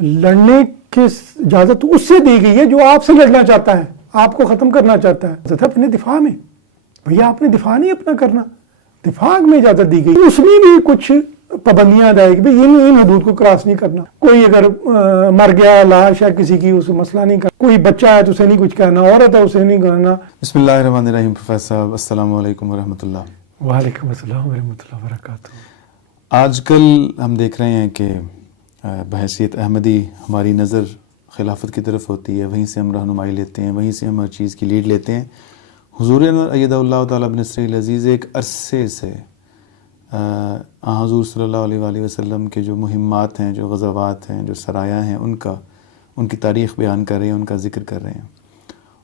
لڑنے کی اجازت اس سے دی گئی ہے جو آپ سے لڑنا چاہتا ہے، آپ کو ختم کرنا چاہتا ہے، اپنے دفاع میں. بھیا آپ نے دفاع نہیں اپنا کرنا، دفاع میں اجازت دی گئی. اس میں بھی کچھ پابندیاں ادائے گی، ان حدود کو کراس نہیں کرنا. کوئی اگر مر گیا لاش ہے کسی کی، اس مسئلہ نہیں کرنا. کوئی بچہ ہے تو اسے نہیں کچھ کہنا، عورت ہے اسے نہیں کہنا. بسم اللہ الرحمن الرحیم. پروفیسر صاحب السلام علیکم ورحمۃ اللہ. وعلیکم السلام ورحمۃ اللہ وبرکاتہ. آج کل ہم دیکھ رہے ہیں کہ بحیثیت احمدی ہماری نظر خلافت کی طرف ہوتی ہے، وہیں سے ہم رہنمائی لیتے ہیں، وہیں سے ہم ہر چیز کی لیڈ لیتے ہیں. حضور انور ایدہ اللہ تعالیٰ بنصرہ العزیز ایک عرصے سے حضور صلی اللہ علیہ وآلہ وسلم کے جو مہمات ہیں، جو غزوات ہیں، جو سرایہ ہیں، ان کی تاریخ بیان کر رہے ہیں، ان کا ذکر کر رہے ہیں.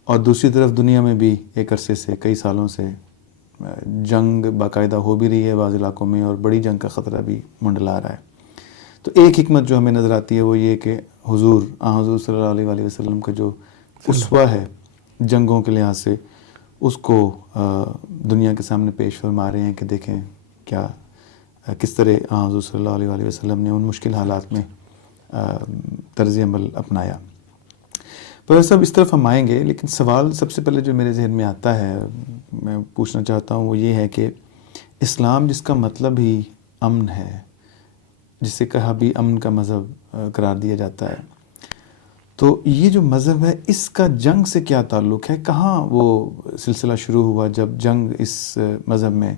اور دوسری طرف دنیا میں بھی ایک عرصے سے، کئی سالوں سے جنگ باقاعدہ ہو بھی رہی ہے بعض علاقوں میں، اور بڑی جنگ کا خطرہ بھی منڈلا رہا ہے. تو ایک حکمت جو ہمیں نظر آتی ہے وہ یہ کہ حضور صلی اللہ علیہ وآلہ وسلم کا جو اسوہ ہے جنگوں کے لحاظ سے، اس کو دنیا کے سامنے پیش فرما رہے ہیں کہ دیکھیں کس طرح حضور صلی اللہ علیہ وآلہ وسلم نے ان مشکل حالات میں طرز عمل اپنایا. پروفیسر صاحب اس طرف ہم آئیں گے، لیکن سوال سب سے پہلے جو میرے ذہن میں آتا ہے، میں پوچھنا چاہتا ہوں، وہ یہ ہے کہ اسلام جس کا مطلب ہی امن ہے، جسے کہا بھی امن کا مذہب قرار دیا جاتا ہے، تو یہ جو مذہب ہے اس کا جنگ سے کیا تعلق ہے؟ کہاں وہ سلسلہ شروع ہوا جب جنگ اس مذہب میں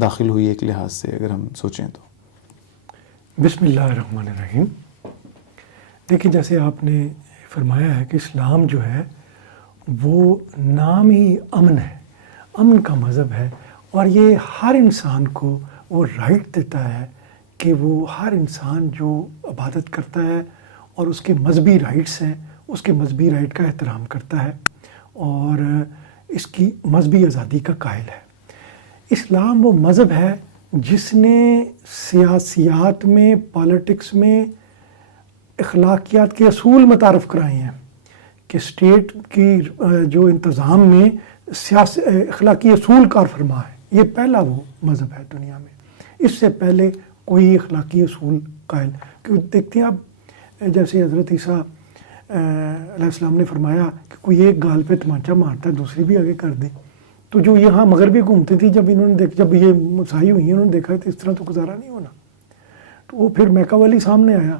داخل ہوئی ایک لحاظ سے اگر ہم سوچیں تو؟ بسم اللہ الرحمن الرحیم. دیکھیں جیسے آپ نے فرمایا ہے کہ اسلام جو ہے وہ نام ہی امن ہے، امن کا مذہب ہے، اور یہ ہر انسان کو وہ رائٹ دیتا ہے کہ وہ ہر انسان جو عبادت کرتا ہے اور اس کے مذہبی رائٹس ہیں، اس کے مذہبی رائٹ کا احترام کرتا ہے اور اس کی مذہبی آزادی کا قائل ہے. اسلام وہ مذہب ہے جس نے سیاسیات میں، پالیٹکس میں اخلاقیات کے اصول متعارف کرائے ہیں کہ اسٹیٹ کی جو انتظام میں اخلاقی اصول کار فرما ہے. یہ پہلا وہ مذہب ہے دنیا میں. اس سے پہلے کوئی اخلاقی اصول قائل، کہ دیکھتے ہیں آپ جیسے حضرت عیسیٰ علیہ السلام نے فرمایا کہ کوئی ایک گال پہ تمانچہ مارتا ہے دوسری بھی آگے کر دے. تو جو یہاں مغربی گھومتی تھی، جب جب یہ مسائی ہوئی ہیں، انہوں نے دیکھا کہ اس طرح تو گزارا نہیں ہونا. تو وہ پھر میکا والی سامنے آیا،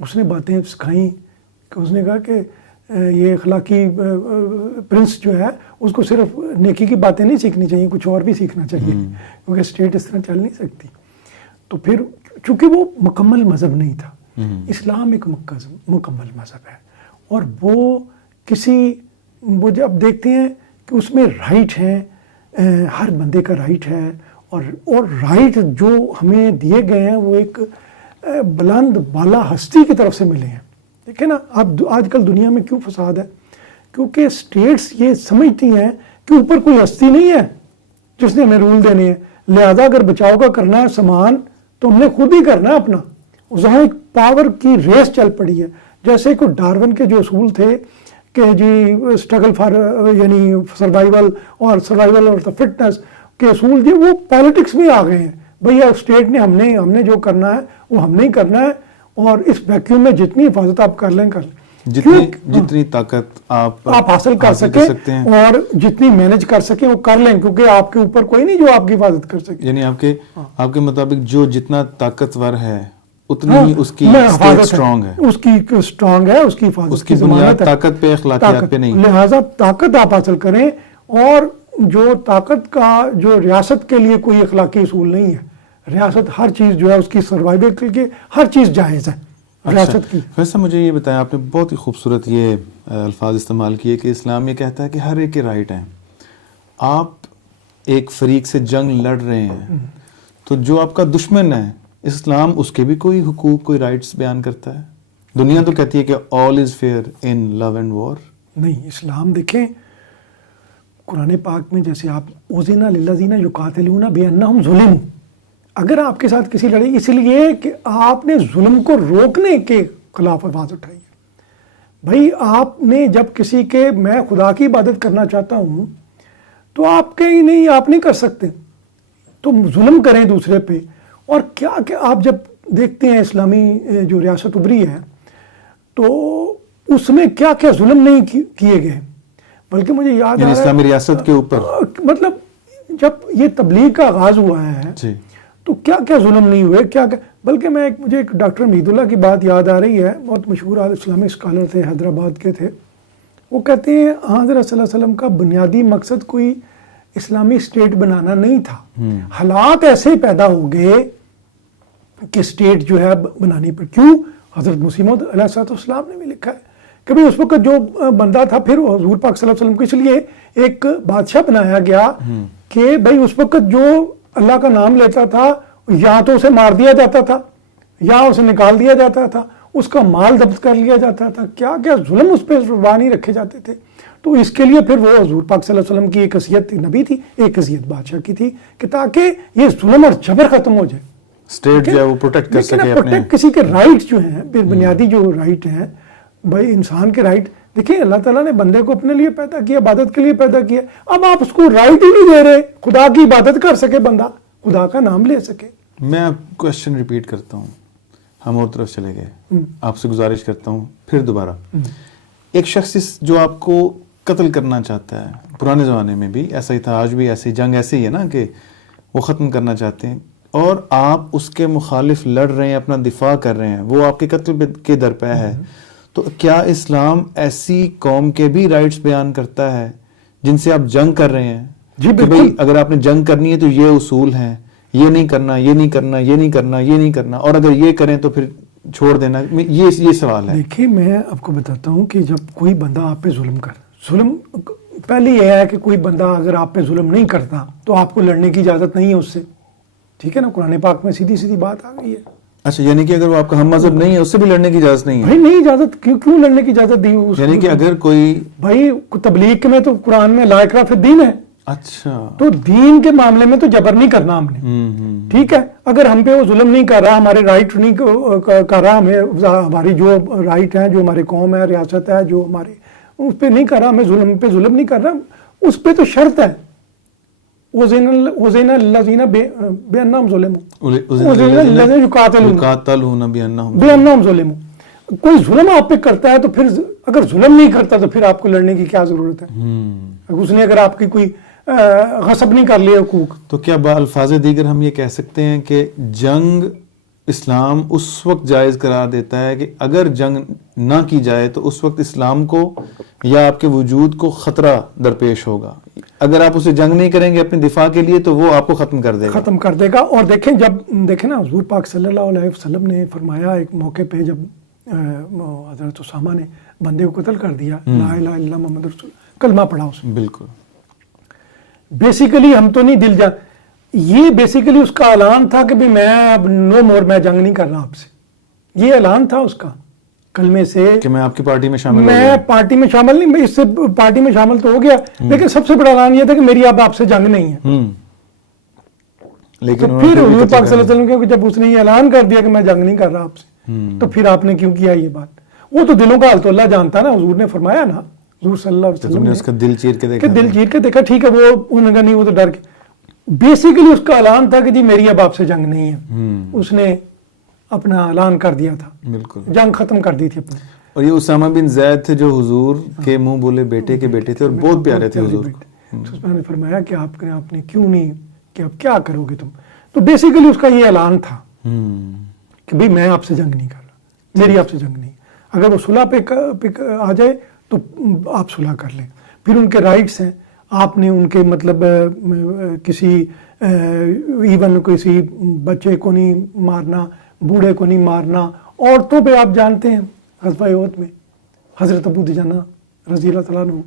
اس نے باتیں سکھائیں کہ اس نے کہا کہ یہ اخلاقی پرنس جو ہے اس کو صرف نیکی کی باتیں نہیں سیکھنی چاہیے، کچھ اور بھی سیکھنا چاہیے، کیونکہ اسٹیٹ اس طرح چل نہیں سکتی. تو پھر چونکہ وہ مکمل مذہب نہیں تھا، اسلام ایک مکمل مذہب ہے، اور وہ جب دیکھتے ہیں کہ اس میں رائٹ ہیں، ہر بندے کا رائٹ ہے، اور رائٹ جو ہمیں دیے گئے ہیں وہ ایک بلند بالا ہستی کی طرف سے ملے ہیں. دیکھیں نا، اب آج کل دنیا میں کیوں فساد ہے؟ کیونکہ اسٹیٹس یہ سمجھتی ہیں کہ اوپر کوئی ہستی نہیں ہے جس نے ہمیں رول دینے ہیں، لہذا اگر بچاؤ کا کرنا ہے سامان تو ہم نے خود ہی کرنا ہے اپنا. وہاں ایک پاور کی ریس چل پڑی ہے. جیسے کوئی ڈارون کے جو اصول تھے کہ جی اسٹرگل فار یعنی سروائیول اور فٹنس کے اصول، جی وہ پالیٹکس میں آ گئے ہیں. بھیا اسٹیٹ نے ہم نے جو کرنا ہے وہ ہم نے ہی کرنا ہے، اور اس ویکیوم میں جتنی حفاظت آپ کر لیں جتنی طاقت آپ حاصل کر سکیں اور جتنی مینج کر سکیں وہ کر لیں، کیونکہ آپ کے اوپر کوئی نہیں جو آپ کی حفاظت کر سکے. یعنی آپ کے مطابق جو جتنا طاقتور ہے اتنی ہی اس کی اسٹرانگ ہے، اس کی اسٹرانگ ہے، اس کی حفاظت، اس کی بنیاد طاقت پہ، اخلاقیات پہ نہیں. لہٰذا طاقت آپ حاصل کریں، اور جو طاقت کا جو ریاست کے لیے کوئی اخلاقی اصول نہیں ہے. ریاست ہر چیز جو ہے اس کی سروائیول کے لیے ہر چیز جائز ہے ریاست کی. ویسے مجھے یہ بتایا، آپ نے بہت ہی خوبصورت یہ الفاظ استعمال کیے کہ اسلام یہ کہتا ہے کہ ہر ایک کے رائٹ ہیں. آپ ایک فریق سے جنگ لڑ رہے ہیں تو جو آپ کا دشمن ہے، اسلام اس کے بھی کوئی حقوق، کوئی رائٹس بیان کرتا ہے؟ دنیا تو کہتی ہے کہ all is fair in love and war. نہیں، اسلام دیکھیں قرآن پاک میں جیسے آپ اذن للذین یقاتلون بانہم ظلموا، اگر آپ کے ساتھ کسی لڑے اس لیے کہ آپ نے ظلم کو روکنے کے خلاف آواز اٹھائی ہے. بھائی آپ نے جب کسی کے میں خدا کی عبادت کرنا چاہتا ہوں تو آپ کے ہی نہیں، آپ نہیں کر سکتے، تو ظلم کریں دوسرے پہ. اور کیا کہ آپ جب دیکھتے ہیں اسلامی جو ریاست ابھری ہے تو اس میں کیا کیا ظلم نہیں کیے گئے. بلکہ مجھے یاد یعنی آ رہا ہے اسلامی ریاست کے اوپر مطلب جب یہ تبلیغ کا آغاز ہوا ہے جی تو کیا کیا ظلم نہیں ہوئے, کیا کیا. بلکہ مجھے ایک ڈاکٹر حمید اللہ کی بات یاد آ رہی ہے, بہت مشہور اسلامک اسکالر تھے, حیدرآباد کے تھے. وہ کہتے ہیں حضرت صلی اللہ علیہ وسلم کا بنیادی مقصد کوئی اسلامی اسٹیٹ بنانا نہیں تھا, حالات ایسے ہی پیدا ہو گئے کہ اسٹیٹ جو ہے بنانی پڑی. کیوں؟ حضرت مسیح موعود علیہ السلام نے بھی لکھا ہے کہ بھئی اس وقت جو بندہ تھا, پھر حضور پاک صلی اللہ علیہ وسلم کو اس لیے ایک بادشاہ بنایا گیا کہ بھئی اس وقت جو اللہ کا نام لیتا تھا یا تو اسے مار دیا جاتا تھا یا اسے نکال دیا جاتا تھا, اس کا مال ضبط کر لیا جاتا تھا, کیا کیا ظلم اس پہ زبانی رکھے جاتے تھے. تو اس کے لیے پھر وہ حضور پاک صلی اللہ علیہ وسلم کی ایک حیثیت نبی تھی, ایک حیثیت بادشاہ کی تھی کہ تاکہ یہ ظلم اور جبر ختم ہو جائے, اسٹیٹ جو ہے وہ پروٹیکٹ کر سکے اپنے کسی کے رائٹ جو ہیں, بنیادی جو رائٹ ہیں بھائی انسان کے رائٹ. دیکھیں اللہ تعالیٰ نے بندے کو اپنے لیے پیدا کیا, عبادت کے لیے پیدا کیا, اب آپ اس کو رائٹ ہی نہیں دے رہے خدا کی عبادت کر سکے, بندہ خدا کا نام لے سکے. میں آپ کوشچن ریپیٹ کرتا ہوں, ہم اور طرف چلے گئے, آپ سے گزارش کرتا ہوں پھر دوبارہ. ایک شخص جو آپ کو قتل کرنا چاہتا ہے, پرانے زمانے میں بھی ایسا ہی تھا, آج بھی ایسے ہی, جنگ ایسے ہی ہے نا کہ وہ ختم کرنا چاہتے ہیں, اور آپ اس کے مخالف لڑ رہے ہیں, اپنا دفاع کر رہے ہیں, وہ آپ کے قتل کے درپے ہے. تو کیا اسلام ایسی قوم کے بھی رائٹس بیان کرتا ہے جن سے آپ جنگ کر رہے ہیں؟ جی کہ بھئی اگر آپ نے جنگ کرنی ہے تو یہ اصول ہیں, یہ نہیں کرنا, یہ نہیں کرنا, یہ نہیں کرنا, یہ نہیں کرنا, اور اگر یہ کریں تو پھر چھوڑ دینا. یہ سوال ہے. دیکھیں میں آپ کو بتاتا ہوں کہ جب کوئی بندہ آپ پہ ظلم پہلے یہ ہے کہ کوئی بندہ اگر آپ پہ ظلم نہیں کرتا تو آپ کو لڑنے کی اجازت نہیں ہے اس سے, ٹھیک ہے نا. قرآن پاک میں سیدھی سیدھی بات آ گئی ہے. اچھا, یعنی کہ اگر وہ آپ کا ہم مذہب نہیں ہے اس سے بھی لڑنے کی اجازت نہیں ہے؟ بھائی نہیں اجازت, کیوں لڑنے کی اجازت دی؟ یعنی کہ اگر کوئی بھائی تبلیغ میں تو قرآن میں لا اکراہ فی الدین ہے. اچھا, تو دین کے معاملے میں تو جبر نہیں کرنا ہم نے, ٹھیک ہے. اگر ہم پہ وہ ظلم نہیں کر رہا, ہمارے رائٹ نہیں کر رہا, ہماری جو رائٹ ہیں, جو ہماری قوم ہے, ریاست ہے, جو ہماری اس پہ نہیں کر رہا, ہمیں ظلم نہیں کر رہا, اس پہ تو شرط ہے وَزِنَ الَّذِينَ بِأَنَّهُمْ ظُلِمُوا يُقَاتَلُونَ بِأَنَّهُمْ ظُلِمُوا. کوئی ظلم آپ پہ کرتا ہے تو پھر اگر ظلم نہیں کرتا تو پھر آپ کو لڑنے کی کیا ضرورت ہے؟ اس نے اگر آپ کی کوئی غصب نہیں کر لیا حقوق. تو کیا بالفاظ دیگر ہم یہ کہہ سکتے ہیں کہ جنگ اسلام اس وقت جائز قرار دیتا ہے کہ اگر جنگ نہ کی جائے تو اس وقت اسلام کو یا آپ کے وجود کو خطرہ درپیش ہوگا, اگر آپ اسے جنگ نہیں کریں گے اپنے دفاع کے لیے تو وہ آپ کو ختم کر دے گا. اور دیکھیں نا حضور پاک صلی اللہ علیہ وسلم نے فرمایا ایک موقع پہ جب حضرت اسامہ نے بندے کو قتل کر دیا, لا الہ الا اللہ محمد رسول, کلمہ پڑھا اس نے. بالکل بیسیکلی ہم تو نہیں دل یہ بیسیکلی اس کا اعلان تھا کہ میں اب نو مور, میں جنگ نہیں کر رہا آپ سے. یہ اعلان تھا اس کا کلمے سے کہ میں آپ کی پارٹی میں شامل میں پارٹی میں شامل نہیں, اس سے پارٹی میں شامل تو ہو گیا, لیکن سب سے بڑا اعلان یہ تھا کہ میری اب آپ سے جنگ نہیں ہے. لیکن پھر حضور پاک صلی اللہ علیہ وسلم جب اس نے یہ اعلان کر دیا کہ میں جنگ نہیں کر رہا آپ سے, تو پھر آپ نے کیوں کیا یہ بات؟ وہ تو دلوں کا حال تو اللہ جانتا ہے نا. حضور نے فرمایا نا, حضور صلی اللہ علیہ وسلم نے اس کا دل چیر کے دیکھا, دل چیر کے دیکھا, ٹھیک ہے. وہ انہوں نے کہا نہیں, وہ تو ڈر کے, بیسیکلی اس کا اعلان تھا کہ جی میری اب آپ سے جنگ نہیں ہے. اس نے اپنا اعلان کر دیا تھا, بالکل جنگ ختم کر دی تھی اپنی. اور یہ اسامہ بن زید تھے جو حضور کے منہ بولے بیٹے کے بیٹے تھے اور بہت پیارے تھے حضور کو. اس نے فرمایا کہ آپ نے کیوں نہیں, کہ اب کیا کرو گے تم. تو بیسیکلی اس کا یہ اعلان تھا کہ بھئی میں آپ سے جنگ نہیں کر رہا, میری آپ سے جنگ نہیں. اگر وہ صلح پہ آ جائے تو آپ صلح کر لیں. پھر ان کے رائٹس ہیں, آپ نے ان کے مطلب کسی ایون کسی بچے کو نہیں مارنا, بوڑھے کو نہیں مارنا. عورتوں پہ آپ جانتے ہیں غزوہ احد میں حضرت ابو دجانہ رضی اللہ تعالیٰ عنہ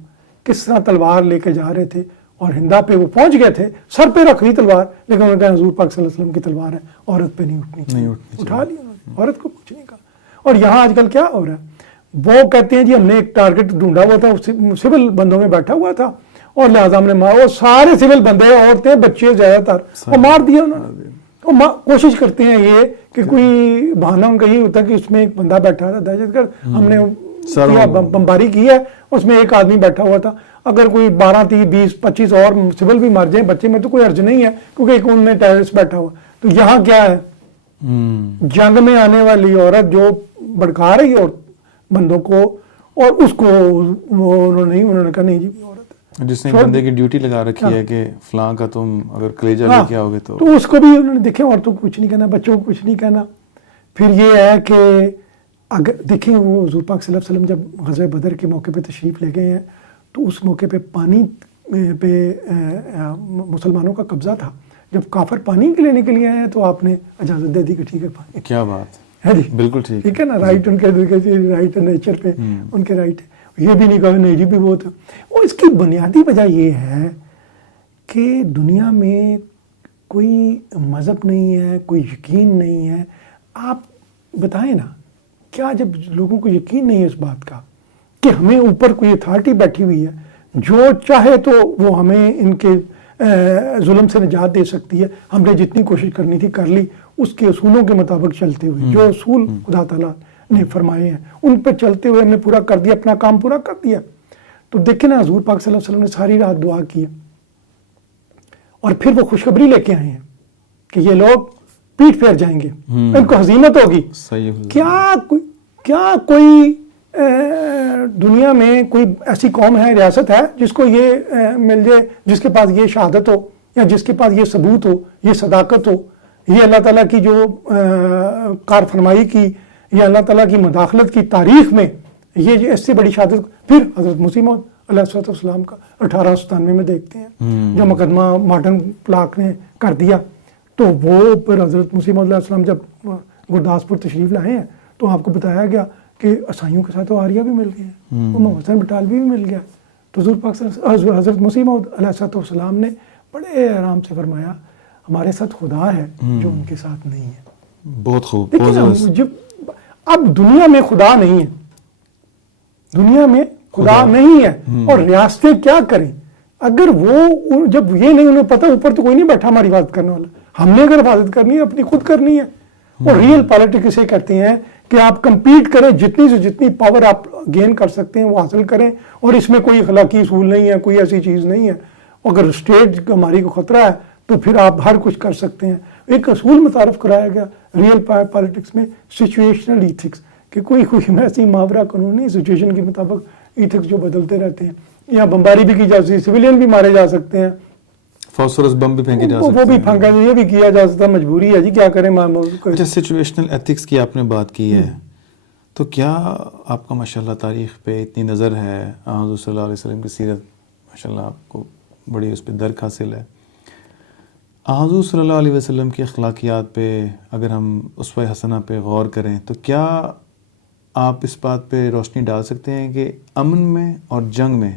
کس طرح تلوار لے کے جا رہے تھے, اور ہندا پہ وہ پہنچ گئے تھے, سر پہ رکھ لی تلوار, لیکن انہوں نے کہا حضور پاک صلی اللہ علیہ وسلم کی تلوار ہے, عورت پہ نہیں اٹھنی, اٹھا لی انہوں نے, عورت کو کچھ نہیں کہا. اور یہاں آج کل کیا ہو رہا ہے, وہ کہتے ہیں جی ہم نے ایک ٹارگٹ ڈھونڈا ہوا تھا, سول بندوں میں بیٹھا ہوا تھا, اور لہٰذا ہم نے وہ سارے سول بندے, عورتیں, بچے زیادہ تر, وہ مار دیا انہوں نے. کوشش کرتے ہیں یہ کہ کوئی بہانہ ان کا یہ ہوتا ہے کہ اس میں ایک بندہ بیٹھا تھا دہشت گرد, ہم نے بمباری کی ہے, اس میں ایک آدمی بیٹھا ہوا تھا, اگر کوئی 12 30 20 25 اور سول بھی مر جائیں بچے میں تو کوئی حرج نہیں ہے, کیونکہ ایک ان میں ٹیررسٹ بیٹھا ہوا. تو یہاں کیا ہے, جنگ میں آنے والی عورت جو بھڑکا رہی ہے اور بندوں کو, اور اس کو انہوں نے کہا نہیں جی عورت ہے. جس نے بندے کی ڈیوٹی لگا رکھی ہے کہ فلاں کا تم اگر کلیجہ لے کے آؤ گے تو اس کو بھی انہوں نے دیکھیں عورتوں کو کچھ نہیں کہنا, بچوں کو کچھ نہیں کہنا. پھر یہ ہے کہ اگر دیکھیں وہ حضور پاک صلی اللہ علیہ وسلم جب غزوہ بدر کے موقع پہ تشریف لے گئے ہیں تو اس موقع پہ پانی پہ مسلمانوں کا قبضہ تھا. جب کافر پانی لینے کے لیے آئے ہیں تو آپ نے اجازت دے دی کہ ٹھیک ہے پانی. کیا بات ہے جی, بالکل ٹھیک ہے نا, رائٹ ان کے رائٹ نیچر پہ ان کے رائٹ ہے. یہ بھی نہیں کہا نہیں جی بھی وہ تھا. اور اس کی بنیادی وجہ یہ ہے کہ دنیا میں کوئی مذہب نہیں ہے, کوئی یقین نہیں ہے. آپ بتائیں نا, کیا جب لوگوں کو یقین نہیں ہے اس بات کا کہ ہمیں اوپر کوئی اتھارٹی بیٹھی ہوئی ہے جو چاہے تو وہ ہمیں ان کے ظلم سے نجات دے سکتی ہے, ہم نے جتنی کوشش کرنی تھی کر لی, اس کے اصولوں کے مطابق چلتے ہوئے, جو اصول خدا تعالیٰ نے فرمائے ہیں ان پہ چلتے ہوئے ہم نے پورا کر دیا, اپنا کام پورا کر دیا. تو دیکھیں نا حضور پاک صلی اللہ علیہ وسلم نے ساری رات دعا کی اور پھر وہ خوشخبری لے کے آئے ہیں کہ یہ لوگ پیٹ پھیر جائیں گے, ان کو ہزیمت ہوگی. کیا کوئی دنیا میں کوئی ایسی قوم ہے, ریاست ہے جس کو یہ مل جائے, جس کے پاس یہ شہادت ہو یا جس کے پاس یہ ثبوت ہو, یہ صداقت ہو, یہ اللہ تعالیٰ کی جو کار فرمائی کی یا اللہ تعالیٰ کی مداخلت کی تاریخ میں یہ اس سے بڑی شہادت. پھر حضرت مسیح موعود علیہ السلام کا 1897 میں دیکھتے ہیں جو مقدمہ ماڈرن پلاک نے کر دیا, تو وہ پھر حضرت مسیح موعود علیہ السلام جب گرداسپور تشریف لائے ہیں تو آپ کو بتایا گیا کہ عیسائیوں کے ساتھ آریہ بھی مل گئے ہیں, وہ محسن بٹالوی بھی مل گیا. تو حضور پاک حضرت مسیح موعود علیہ السلام نے بڑے آرام سے فرمایا ہمارے ساتھ خدا ہے جو ان کے ساتھ نہیں ہے. بہت خوب. اب دنیا میں خدا نہیں ہے, دنیا میں خدا نہیں ہے, اور ریاستیں کیا کریں اگر وہ جب یہ نہیں, انہیں پتہ اوپر تو کوئی نہیں بیٹھا ہماری حفاظت کرنے والا, ہم نے اگر حفاظت کرنی ہے اپنی خود کرنی ہے. اور ریئل پالیٹکس اسے کہتے ہیں کہ آپ کمپیٹ کریں, جتنی سے جتنی پاور آپ گین کر سکتے ہیں وہ حاصل کریں, اور اس میں کوئی اخلاقی اصول نہیں ہے, کوئی ایسی چیز نہیں ہے. اگر اسٹیٹ ہماری کو خطرہ ہے تو پھر آپ ہر کچھ کر سکتے ہیں. ایک اصول متعارف کرایا گیا ریئل پالیٹکس میں, سچویشنل ایتھکس, کہ کوئی ایسی محاورہ قانون نہیں, سچویشن کے مطابق ایتھکس جو بدلتے رہتے ہیں. یا بمباری بھی کی جا سکتی ہے, سویلین بھی مارے جا سکتے ہیں, فاسفورس بم بھی پھینکے جا سکتے ہیں, وہ بھی پھینکا, یہ بھی کیا جا سکتا ہے, مجبوری ہے جی, کیا کریں. اچھا, سچویشنل ایتھکس کی آپ نے بات کی ہے, تو کیا آپ کا ماشاءاللہ تاریخ پہ اتنی نظر ہے, حضور صلی اللہ علیہ وسلم کی سیرت ماشاءاللہ آپ کو بڑی اس پہ درک حاصل ہے. حضور صلی اللہ علیہ وسلم کی اخلاقیات پہ اگر ہم اسوہ حسنہ پہ غور کریں تو کیا آپ اس بات پہ روشنی ڈال سکتے ہیں کہ امن میں اور جنگ میں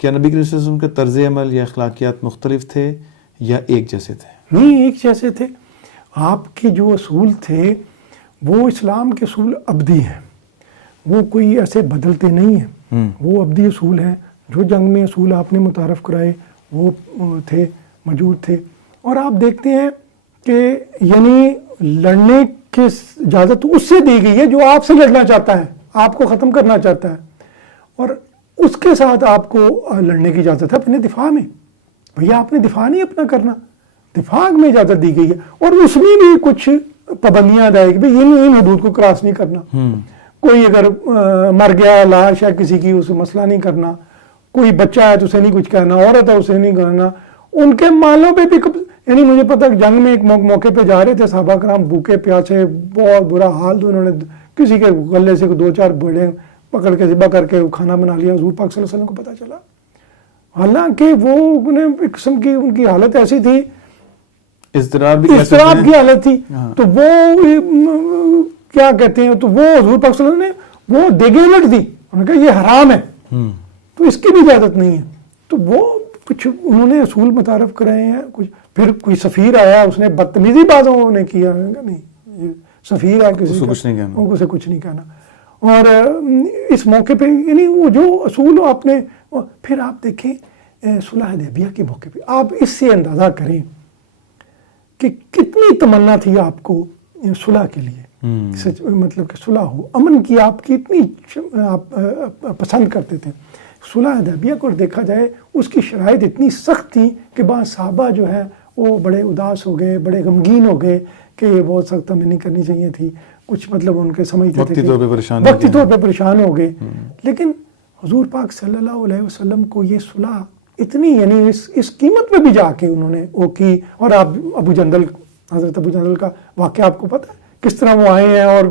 کیا نبی کریم صلی اللہ علیہ وسلم کا طرز عمل یا اخلاقیات مختلف تھے یا ایک جیسے تھے؟ نہیں, ایک جیسے تھے. آپ کے جو اصول تھے وہ اسلام کے اصول ابدی ہیں, وہ کوئی ایسے بدلتے نہیں ہیں, وہ ابدی اصول ہیں. جو جنگ میں اصول آپ نے متعارف کرائے وہ تھے, موجود تھے. اور آپ دیکھتے ہیں کہ یعنی لڑنے کی اجازت اس سے دی گئی ہے جو آپ سے لڑنا چاہتا ہے, آپ کو ختم کرنا چاہتا ہے, اور اس کے ساتھ آپ کو لڑنے کی اجازت ہے اپنے دفاع میں. بھیا آپ نے دفاع نہیں اپنا کرنا, دفاع میں اجازت دی گئی ہے, اور اس میں بھی کچھ پابندیاں آئے کہ بھائی ان حدود کو کراس نہیں کرنا. کوئی اگر مر گیا لاش ہے کسی کی, اسے مسئلہ نہیں کرنا. کوئی بچہ ہے تو اسے نہیں کچھ کہنا, عورت ہے اسے نہیں کرنا. ان کے مالوں پہ بھی یعنی مجھے پتہ جنگ میں ایک موقع پہ جا رہے تھے صحابہ کرام, بھوکے پیاسے, بہت برا حال, تو انہوں نے کسی کے غلے سے 2-4 بڑے پکڑ کے ذبح کر کے کھانا بنا لیا. حضور پاک صلی اللہ علیہ وسلم کو پتہ چلا, حالانکہ وہ ایک قسم کی ان کی حالت ایسی تھی, اضطراب کی حالت تھی. تو وہ کیا کہتے ہیں, تو وہ حضور پاک صلی اللہ علیہ وسلم نے وہ دیگیں الٹ دی, انہوں نے کہا یہ حرام ہے, تو اس کی بھی اجازت نہیں ہے. تو وہ کچھ انہوں نے اصول متعارف کرائے ہیں. کچھ پھر کوئی سفیر آیا, اس نے بدتمیزی بازوں نے کیا, نہیں یہ سفیر ہے کسی کو اسے کچھ نہیں کہنا. اور اس موقع پہ یعنی وہ جو اصول آپ نے, پھر آپ دیکھیں صلح حدیبیہ کے موقع پہ, آپ اس سے اندازہ کریں کہ کتنی تمنا تھی آپ کو صلح کے لیے, مطلب کہ صلح ہو, امن کی آپ کی اتنی آپ پسند کرتے تھے. صلح حدیبیہ کو دیکھا جائے اس کی شرائط اتنی سخت تھی کہ بعض صحابہ جو ہے وہ بڑے اداس ہو گئے, بڑے غمگین ہو گئے کہ یہ بہت سخت ہمیں نہیں کرنی چاہیے تھی. کچھ مطلب ان کے سمجھتے تھے وقتی طور پہ پریشان وقتی طور پہ پریشان ہو گئے. لیکن حضور پاک صلی اللہ علیہ وسلم کو یہ صلح اتنی یعنی اس قیمت پہ بھی جا کے انہوں نے وہ کی. اور آپ حضرت ابو جندل کا واقعہ آپ کو پتہ ہے کس طرح وہ آئے ہیں اور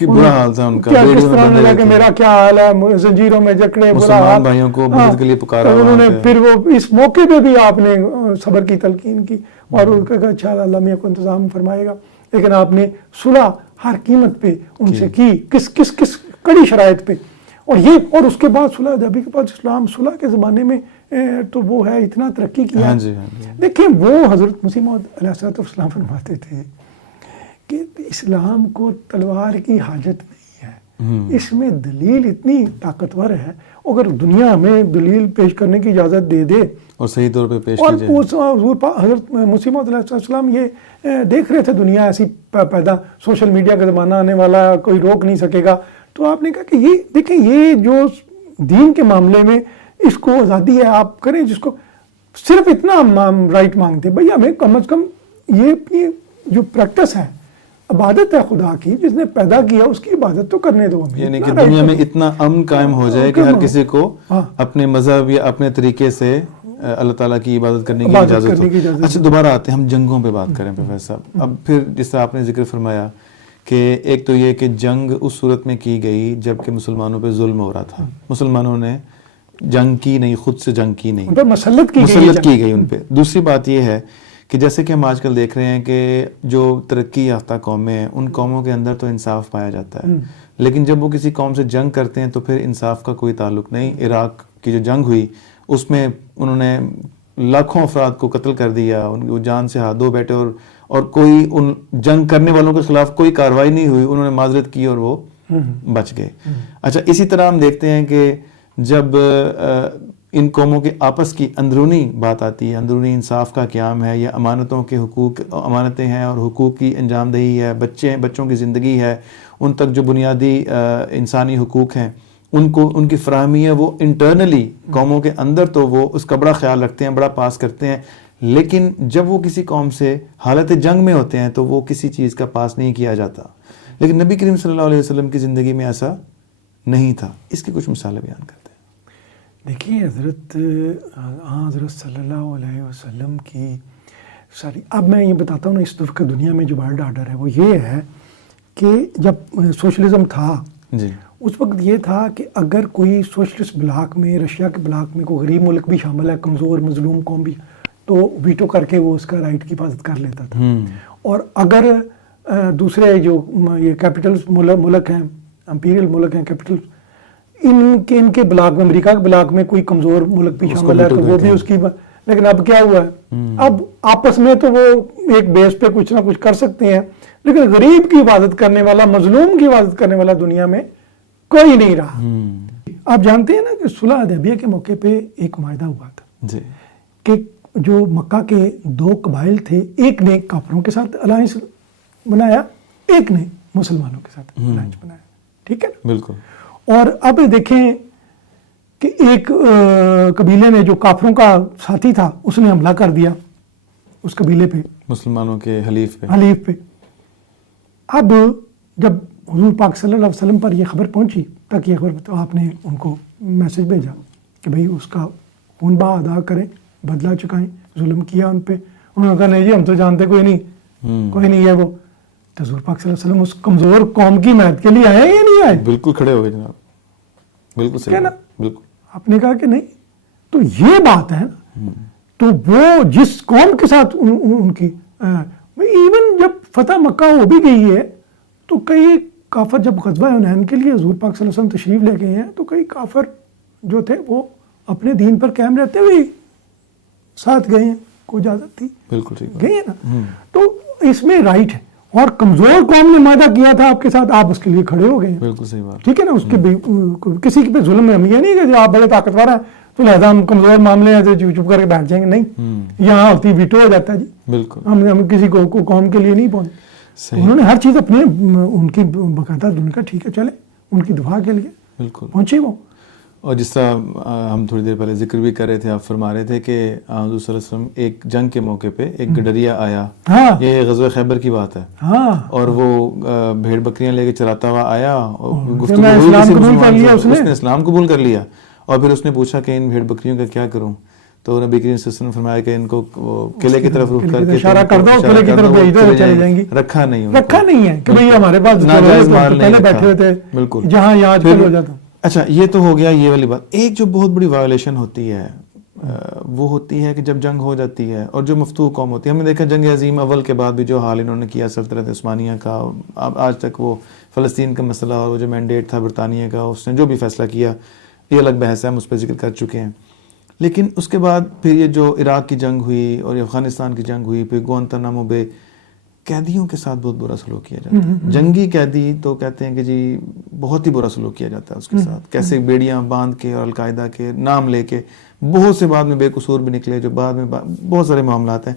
برا حال تھا ان کا, کس طرح انہوں نے کہ میرا کیا حال ہے, زنجیروں میں جکڑے, برا حال. بھائیوں کو مدد کے لیے پکارا, انہوں نے پھر وہ اس موقع پہ بھی آپ نے صبر کی تلقین کی اور ان کا اچھا اللہ میاں کو انتظام فرمائے گا. لیکن آپ نے صلح ہر قیمت پہ ان سے کی, کس کڑی شرائط پہ. اور اس کے بعد صلح حدیبیہ کے بعد اسلام صلح کے زمانے میں تو وہ ہے اتنا ترقی کیا. دیکھیں وہ حضرت مسیح موعود علیہ السلام فرماتے تھے کہ اسلام کو تلوار کی حاجت نہیں ہے, اس میں دلیل اتنی طاقتور ہے, اگر دنیا ہمیں دلیل پیش کرنے کی اجازت دے دے اور صحیح طور پہ پیش کی جائے. اور حضرت مسیح موعود علیہ السلام یہ دیکھ رہے تھے دنیا ایسی پیدا, سوشل میڈیا کا زمانہ آنے والا, کوئی روک نہیں سکے گا. تو آپ نے کہا کہ یہ دیکھیں یہ جو دین کے معاملے میں اس کو آزادی ہے آپ کریں, جس کو صرف اتنا ہم رائٹ مانگتے ہیں بھئی ہمیں کم از کم یہ اپنی جو پریکٹس ہے عبادت ہے خدا کی جس نے پیدا کیا اس کی عبادت تو کرنے دو ہمیں. یعنی کہ دنیا میں اتنا امن قائم ہو جائے کہ ہر کسی کو اپنے مذہب یا اپنے طریقے سے اللہ تعالیٰ کی عبادت کرنے کی اجازت ہو. اچھا دوبارہ آتے ہیں ہم جنگوں پہ بات کریں پروفیسر صاحب. اب پھر جس طرح آپ نے ذکر فرمایا کہ ایک تو یہ کہ جنگ اس صورت میں کی گئی جب کہ مسلمانوں پہ ظلم ہو رہا تھا, مسلمانوں نے جنگ کی نہیں, خود سے جنگ کی نہیں, مسلط کی گئی ان پہ. دوسری بات یہ ہے کہ جیسے کہ ہم آج کل دیکھ رہے ہیں کہ جو ترقی یافتہ قومیں ہیں ان قوموں کے اندر تو انصاف پایا جاتا ہے, لیکن جب وہ کسی قوم سے جنگ کرتے ہیں تو پھر انصاف کا کوئی تعلق نہیں. عراق کی جو جنگ ہوئی اس میں انہوں نے لاکھوں افراد کو قتل کر دیا, ان کی جان سے ہاتھ دھو بیٹھے, اور کوئی ان جنگ کرنے والوں کے خلاف کوئی کارروائی نہیں ہوئی, انہوں نے معذرت کی اور وہ بچ گئے. اچھا اسی طرح ہم دیکھتے ہیں کہ جب ان قوموں کے آپس کی اندرونی بات آتی ہے, اندرونی انصاف کا قیام ہے یا امانتوں کے حقوق, امانتیں ہیں اور حقوق کی انجام دہی ہے, بچوں کی زندگی ہے, ان تک جو بنیادی انسانی حقوق ہیں ان کی فراہمی ہے, وہ انٹرنلی قوموں کے اندر تو وہ اس کا بڑا خیال رکھتے ہیں, بڑا پاس کرتے ہیں, لیکن جب وہ کسی قوم سے حالت جنگ میں ہوتے ہیں تو وہ کسی چیز کا پاس نہیں کیا جاتا. لیکن نبی کریم صلی اللہ علیہ وسلم کی زندگی میں ایسا نہیں تھا. اس کی کچھ مثالیں بیان کرتے ہیں. دیکھیے حضرت صلی اللہ علیہ وسلم کی ساری, اب میں یہ بتاتا ہوں نا اس دفعہ دنیا میں جو ورلڈ آرڈر ہے وہ یہ ہے کہ جب سوشلزم تھا اس وقت یہ تھا کہ اگر کوئی سوشلسٹ بلاک میں, رشیا کے بلاک میں کوئی غریب ملک بھی شامل ہے, کمزور مظلوم قوم بھی, تو ویٹو کر کے وہ اس کا رائٹ کی حفاظت کر لیتا تھا. اور اگر دوسرے جو یہ کیپٹل ملک ہیں, امپیریل ملک ہیں, کیپٹل ان کے بلاک میں, امریکہ کے بلاک میں کوئی کمزور ملک بھی شامل ہے تو وہ بھی اس کی. لیکن اب کیا ہوا ہے, اب آپس میں تو وہ ایک بیس پہ کچھ نہ کچھ کر سکتے ہیں, لیکن غریب کی حفاظت کرنے والا, مظلوم کی حفاظت کرنے والا دنیا میں کوئی نہیں رہا. آپ جانتے ہیں نا کہ صلح حدیبیہ کے موقع پہ ایک معاہدہ ہوا تھا کہ جو مکہ کے 2 قبائل تھے, ایک نے کافروں کے ساتھ الائنس بنایا, ایک نے مسلمانوں کے ساتھ الائنس بنایا. ٹھیک ہے بالکل. اور اب دیکھیں کہ ایک قبیلے نے جو کافروں کا ساتھی تھا اس نے حملہ کر دیا اس قبیلے پہ, مسلمانوں کے حلیف پہ. اب جب حضور پاک صلی اللہ علیہ وسلم پر یہ خبر پہنچی تک یہ خبر, تو آپ نے ان کو میسج بھیجا کہ بھئی اس کا خون بہا ادا کریں, بدلہ چکائیں, ظلم کیا ان پہ. انہوں نے کہا نہیں جی ہم تو جانتے کوئی نہیں ہے وہ. تو حضور پاک صلی اللہ علیہ وسلم اس کمزور قوم کی مدد کے لیے آئے یا نہیں آئے؟ بالکل کھڑے ہو گئے جناب, بالکل صحیح نا, بالکل. آپ نے کہا کہ نہیں. تو یہ بات ہے نا, تو وہ جس قوم کے ساتھ ان کی ایون جب فتح مکہ ہو بھی گئی ہے تو کئی کافر جب غزوہ حنین کے لیے حضور پاک صلی اللہ علیہ وسلم تشریف لے گئے ہیں تو کئی کافر جو تھے وہ اپنے دین پر قائم رہتے ہوئے ساتھ گئے ہیں, کوئی اجازت تھی, بالکل ٹھیک گئے ہیں نا. تو اس میں رائٹ ہے, اور کمزور قوم نے معاہدہ کیا تھا آپ کے ساتھ, آپ اس کے لیے کھڑے ہو گئے ہیں, بالکل صحیح بات. ٹھیک ہے نا. اس کے کسی پہ ظلم میں ہم یہ نہیں کہ آپ بڑے طاقتور ہیں تو لہذا ہم کمزور معاملے ہیں چپ کر کے بیٹھ جائیں گے, نہیں. یہاں ہوتی ویٹو ہو جاتا ہے جی, بالکل. ہم کسی کو قوم کے لیے نہیں پہنچے. انہوں نے ہر چیز اپنے ان کی باقاعدہ, انہوں نے کہا ٹھیک ہے چلے ان کی دفاع کے لیے بالکل پہنچے وہ. اور جس طرح ہم تھوڑی دیر پہلے ذکر بھی کر رہے تھے، آپ فرما رہے تھے کہ حضور صلی اللہ علیہ وسلم ایک جنگ کے موقع پہ ایک گڈریا آیا، یہ غزوہ خیبر کی بات ہے، اور وہ بھیڑ بکریاں لے کے چراتا ہوا آیا، اور گفتگو ہوئی، اس نے اسلام قبول کر لیا، اور پھر اس نے پوچھا کہ ان بھیڑ بکریوں کا کیا کروں؟ تو نبی کریم صلی اللہ علیہ وسلم نے فرمایا کہ ان کو قلعے کی طرف رخ کر کے اشارہ کر دو، قلعے کی طرف بھیج دو، چلے جائیں گی، رکھا نہیں ہے کہ بھئی ہمارے پاس ناجائز مال نہیں پہلے بیٹھے ہوئے تھے، بالکل، جہاں یہ آج کل ہو جاتا. اچھا یہ تو ہو گیا یہ والی بات. ایک جو بہت بڑی وائلیشن ہوتی ہے وہ ہوتی ہے کہ جب جنگ ہو جاتی ہے اور جو مفتوح قوم ہوتی ہے، ہم نے دیکھا جنگ عظیم اول کے بعد بھی جو حال انہوں نے کیا سلطنت عثمانیہ کا، آج تک وہ فلسطین کا مسئلہ اور وہ جو مینڈیٹ تھا برطانیہ کا، اس نے جو بھی فیصلہ کیا، یہ الگ بحث ہے، ہم اس پہ ذکر کر چکے ہیں. لیکن اس کے بعد پھر یہ جو عراق کی جنگ ہوئی اور افغانستان کی جنگ ہوئی، پھر گوانتانامو بے، قیدیوں کے ساتھ بہت برا سلوک کیا جاتا ہے. جنگی قیدی تو کہتے ہیں کہ جی بہت ہی برا سلوک کیا جاتا ہے اس کے ساتھ، کیسے بیڑیاں باندھ کے اور القاعدہ کے نام لے کے، بہت سے بعد میں بے قصور بھی نکلے جو بعد میں بہت سارے معاملات ہیں.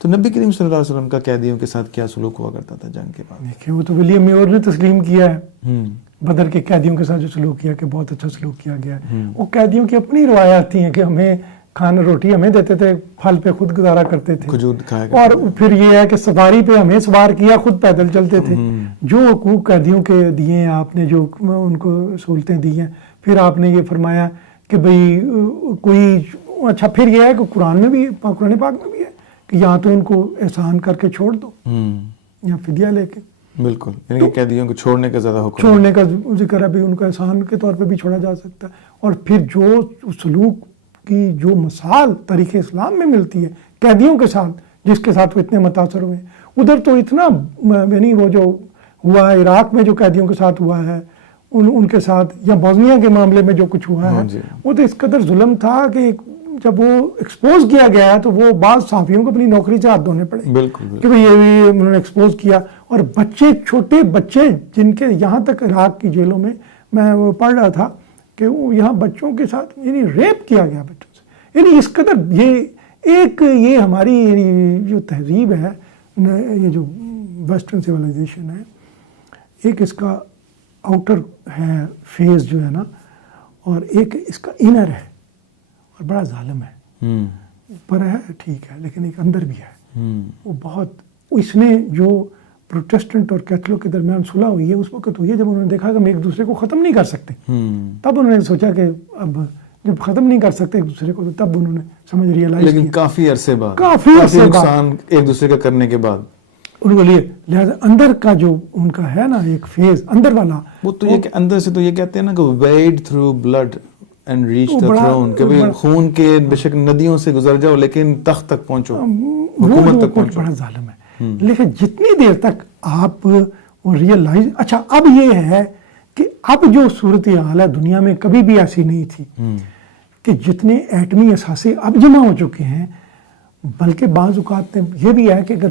تو نبی کریم صلی اللہ علیہ وسلم کا قیدیوں کے ساتھ کیا سلوک ہوا کرتا تھا جنگ کے بعد؟ دیکھیں وہ تو ولیم میور نے تسلیم کیا ہے بدر کے قیدیوں کے ساتھ جو سلوک کیا کہ بہت اچھا سلوک کیا گیا ہے. وہ قیدیوں کی اپنی روایات تھی ہیں کہ ہمیں کھانا روٹی ہمیں دیتے تھے، پھل پہ خود گزارا کرتے تھے، کھجور کھایا اور پھر یہ ہے کہ سواری پہ ہمیں سوار کیا، خود پیدل چلتے تھے. جو حقوق قیدیوں کے دیے ہیں آپ نے، جو ان کو سہولتیں دی ہیں، پھر آپ نے یہ فرمایا کہ بھئی کوئی اچھا، پھر یہ ہے کہ قرآن میں بھی، قرآن پاک میں بھی ہے کہ یا تو ان کو احسان کر کے چھوڑ دو یا فدیہ لے کے. بالکل، یعنی قیدیوں کو چھوڑنے کا زیادہ حکم، چھوڑنے کا ذکر ہے، بھی ان کا احسان کے طور پہ بھی چھوڑا جا سکتا ہے. اور پھر جو سلوک کی جو مثال تاریخ اسلام میں ملتی ہے قیدیوں کے ساتھ، جس کے ساتھ وہ اتنے متاثر ہوئے ہیں، ادھر تو اتنا، یعنی وہ جو ہوا ہے عراق میں جو قیدیوں کے ساتھ ہوا ہے ان کے ساتھ، یا بوسنیا کے معاملے میں جو کچھ ہوا ہے، وہ تو اس قدر ظلم تھا کہ جب وہ ایکسپوز کیا گیا تو وہ بعض صحافیوں کو اپنی نوکری سے ہاتھ دھونے پڑے. بالکل کہ بھئی یہ انہوں نے ایکسپوز کیا. اور بچے، چھوٹے بچے جن کے یہاں تک عراق کی جیلوں میں وہ پڑھ رہا تھا کہ وہ یہاں بچوں کے ساتھ یعنی ریپ کیا گیا بچوں سے. یعنی اس قدر یہ ہماری جو تہذیب ہے، یہ جو ویسٹرن سویلائزیشن ہے، ایک اس کا آؤٹر ہے فیز جو ہے نا، اور ایک اس کا انر ہے، اور بڑا ظالم ہے. پر ہے ٹھیک ہے، لیکن ایک اندر بھی ہے. وہ بہت، اس نے جو پروٹیسٹنٹ اور کیتھولک کے درمیان صلح ہوئی ہے اس وقت ہوئی ہے جب انہوں نے دیکھا کہ ہم ایک دوسرے کو ختم نہیں کر سکتے. تب انہوں نے سوچا کہ اب جب ختم نہیں کر سکتے ایک دوسرے کو، تو تب انہوں نے سمجھ ریئلائز کیا، لیکن کافی عرصے بعد، کافی نقصان ایک دوسرے کا کرنے کے بعد ان کو لیے. لہٰذا اندر کا جو ان کا ہے نا ایک فیز اندر والا، وہ تو یہ کہ اندر سے تو یہ کہتے ہیں نا کہ wade through blood and reach the throne, کہ خون کے بے شک ندیوں سے گزر جاؤ لیکن تخت تک پہنچو، حکومت تک پہنچو. بڑا ظالم ہے. لیکن جتنی دیر تک آپ ریئلائز، اچھا اب یہ ہے کہ اب جو صورتحال ہے دنیا میں کبھی بھی ایسی نہیں تھی کہ جتنے ایٹمی اثاثے اب جمع ہو چکے ہیں، بلکہ بعض اوقات یہ بھی ہے کہ اگر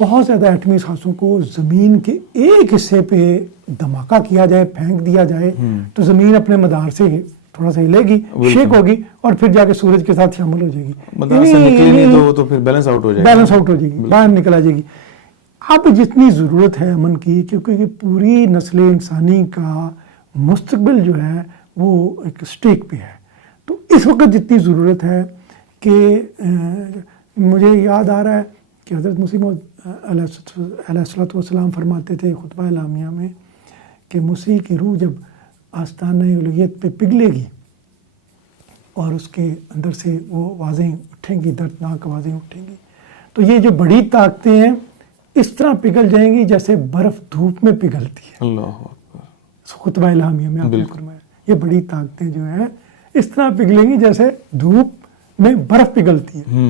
بہت زیادہ ایٹمی اثاثوں کو زمین کے ایک حصے پہ دھماکہ کیا جائے، پھینک دیا جائے، تو زمین اپنے مدار سے تھوڑا سا ہلے گی، شیک ہوگی، اور پھر جا کے سورج کے ساتھ شامل ہو جائے گی، مدار سے نکلے نہیں تو پھر بیلنس آؤٹ ہو جائے گی، بیلنس آؤٹ ہو جائے گی، باہر نکل آ جائے گی. اب جتنی ضرورت ہے امن کی، کیونکہ پوری نسل انسانی کا مستقبل جو ہے وہ ایک اسٹیک پہ ہے، تو اس وقت جتنی ضرورت ہے کہ مجھے یاد آ رہا ہے کہ حضرت مسیح موعود علیہ السلام فرماتے تھے خطبہ اعلامیہ میں کہ مسیح کی روح جب آستانہ الوہیت پہ پگھلے گی اور اس کے اندر سے وہ آوازیں اٹھیں گی، دردناک آوازیں اٹھیں گی، تو یہ جو بڑی طاقتیں ہیں اس طرح پگھل جائیں گی جیسے برف دھوپ میں پگھلتی ہے. اللہ اکبر. خطبہ اعلامیہ میں آپ نے فرمایا یہ بڑی طاقتیں جو ہیں اس طرح پگھلیں گی جیسے دھوپ میں برف پگھلتی ہے،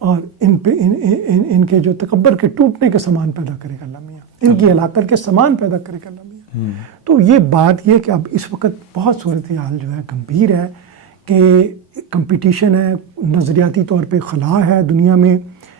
اور ان کے جو تکبر کے ٹوٹنے کے سامان پیدا کرے گا اللہ میاں، ان کی ہلاکت کے سامان پیدا کرے گا اللہ میاں. تو یہ بات یہ کہ اب اس وقت بہت صورتحال جو ہے گمبھیر ہے کہ کمپٹیشن ہے، نظریاتی طور پہ خلا ہے دنیا میں،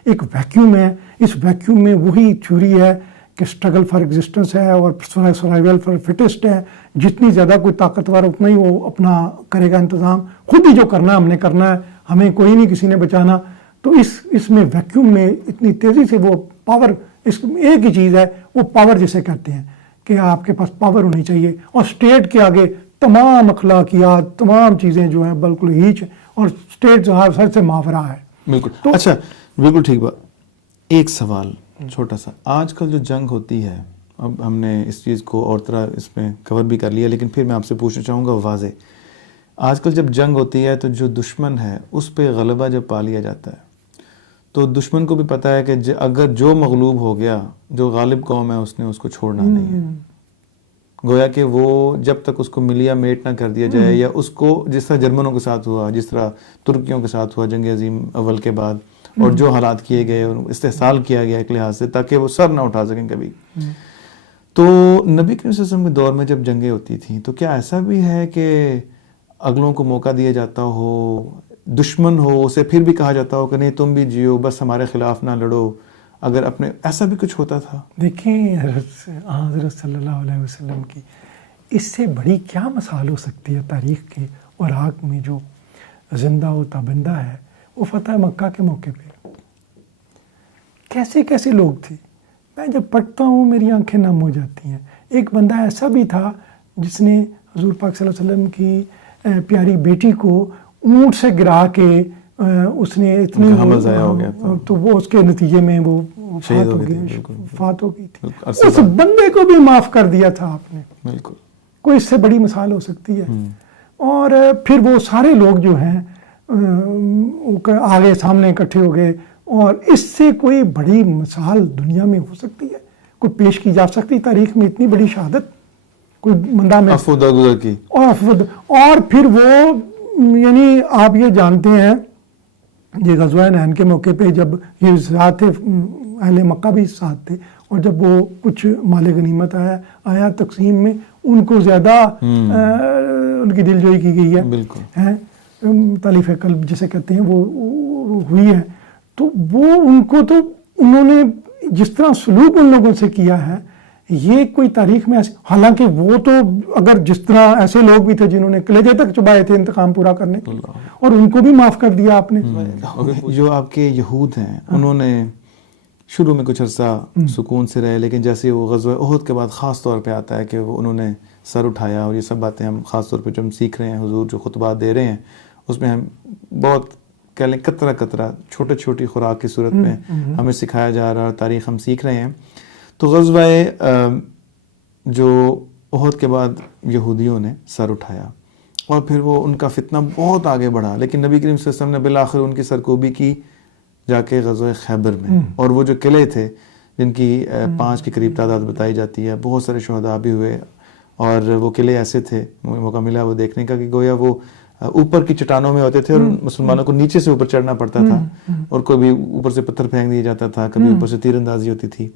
ایک ویکیوم ہے. اس ویکیوم میں وہی تھیوری ہے کہ اسٹرگل فار ایگزسٹنس ہے اور سروائیول فار فٹسٹ ہے. جتنی زیادہ کوئی طاقتور اتنا ہی وہ اپنا کرے گا انتظام، خود ہی جو کرنا ہے ہم نے کرنا ہے، ہمیں کوئی نہیں کسی نے بچانا. تو اس میں ویکیوم میں اتنی تیزی سے وہ پاور، اس ایک ہی چیز ہے وہ پاور جسے کہتے ہیں کہ آپ کے پاس پاور ہونی چاہیے، اور اسٹیٹ کے آگے تمام اخلاقیات تمام چیزیں جو ہیں بالکل ہیچ اور اسٹیٹ سر سے ماورا ہے. بالکل. اچھا بالکل ٹھیک بات. ایک سوال چھوٹا سا, آج کل جو جنگ ہوتی ہے, اب ہم نے اس چیز کو اور طرح اس میں کور بھی کر لیا, لیکن پھر میں آپ سے پوچھنا چاہوں گا واضح, آج کل جب جنگ ہوتی ہے تو جو دشمن ہے اس پہ غلبہ جب پا لیا جاتا ہے تو دشمن کو بھی پتہ ہے کہ اگر جو مغلوب ہو گیا, جو غالب قوم ہے, اس نے اس کو چھوڑنا نہیں ہے. گویا کہ وہ جب تک اس کو ملیا میٹ نہ کر دیا جائے, یا اس کو جس طرح جرمنوں کے ساتھ ہوا, جس طرح ترکیوں کے ساتھ ہوا جنگ عظیم اول کے بعد, اور جو حالات کیے گئے استحصال کیا گیا ایک لحاظ سے تاکہ وہ سر نہ اٹھا سکیں کبھی. تو نبی کریم صلی اللہ علیہ وسلم کے دور میں جب جنگیں ہوتی تھیں تو کیا ایسا بھی ہے کہ اگلوں کو موقع دیا جاتا ہو, دشمن ہو اسے پھر بھی کہا جاتا ہو کہ نہیں تم بھی جیو, بس ہمارے خلاف نہ لڑو, اگر اپنے ایسا بھی کچھ ہوتا تھا؟ دیکھیں حضرت صلی اللہ علیہ وسلم کی اس سے بڑی کیا مثال ہو سکتی ہے تاریخ کے اور آگ میں جو زندہ و تابندہ ہے. وہ فتح مکہ کے موقع پہ کیسے کیسے لوگ تھے, میں جب پڑھتا ہوں میری آنکھیں نم ہو جاتی ہیں. ایک بندہ ایسا بھی تھا جس نے حضور پاک صلی اللہ علیہ وسلم کی پیاری بیٹی کو اونٹ سے گرا کے اس نے اتنے ہو گیا تھا, تو وہ اس کے نتیجے میں وہ فات ہو گئی تھی. اس بندے کو بھی معاف کر دیا تھا آپ نے. بالکل. کوئی اس سے بڑی مثال ہو سکتی ہے؟ اور پھر وہ سارے لوگ جو ہیں آگے سامنے اکٹھے ہو گئے, اور اس سے کوئی بڑی مثال دنیا میں ہو سکتی ہے, کوئی پیش کی جا سکتی تاریخ میں اتنی بڑی شہادت کوئی بندہ میں افود کی. اور پھر وہ یعنی آپ یہ جانتے ہیں یہ غزوہ حنین کے موقع پہ جب یہ ساتھ تھے, اہل مکہ بھی ساتھ تھے, اور جب وہ کچھ مال غنیمت آیا تقسیم میں ان کو زیادہ ان کی دل جوئی کی گئی ہے. بالکل. تالیف قلب جسے کہتے ہیں وہ ہوئی ہے. تو وہ ان کو تو انہوں نے جس طرح سلوک ان لوگوں سے کیا ہے یہ کوئی تاریخ میں حالانکہ وہ تو اگر جس طرح ایسے لوگ بھی تھے جنہوں نے کلیجے تک چبائے تھے انتقام پورا کرنے کے لیے, اور ان کو بھی معاف کر دیا آپ نے. جو آپ کے یہود ہیں انہوں نے شروع میں کچھ عرصہ سکون سے رہے, لیکن جیسے وہ غزوہ احد کے بعد خاص طور پہ آتا ہے کہ وہ انہوں نے سر اٹھایا, اور یہ سب باتیں ہم خاص طور پہ جو ہم سیکھ رہے ہیں, حضور جو خطبات دے رہے ہیں اس میں ہم بہت کہہ لیں قطرہ قطرہ چھوٹی چھوٹی خوراک کی صورت میں ہمیں سکھایا جا رہا ہے, اور تاریخ ہم سیکھ رہے ہیں. تو غزوہ جو احد کے بعد یہودیوں نے سر اٹھایا, اور پھر وہ ان کا فتنہ بہت آگے بڑھا, لیکن نبی کریم صلی اللہ علیہ وسلم نے بالآخر ان کی سرکوبی کی جا کے غزوہ خیبر میں. اور وہ جو قلعے تھے جن کی 5 کے قریب تعداد بتائی جاتی ہے, بہت سارے شہداء بھی ہوئے, اور وہ قلعے ایسے تھے, مجھے موقع ملا وہ دیکھنے کا کہ گویا وہ اوپر کی چٹانوں میں ہوتے تھے اور مسلمانوں کو نیچے سے اوپر چڑھنا پڑتا تھا, اور کبھی اوپر سے پتھر پھینک دیا جاتا تھا, کبھی اوپر سے تیر اندازی ہوتی تھی.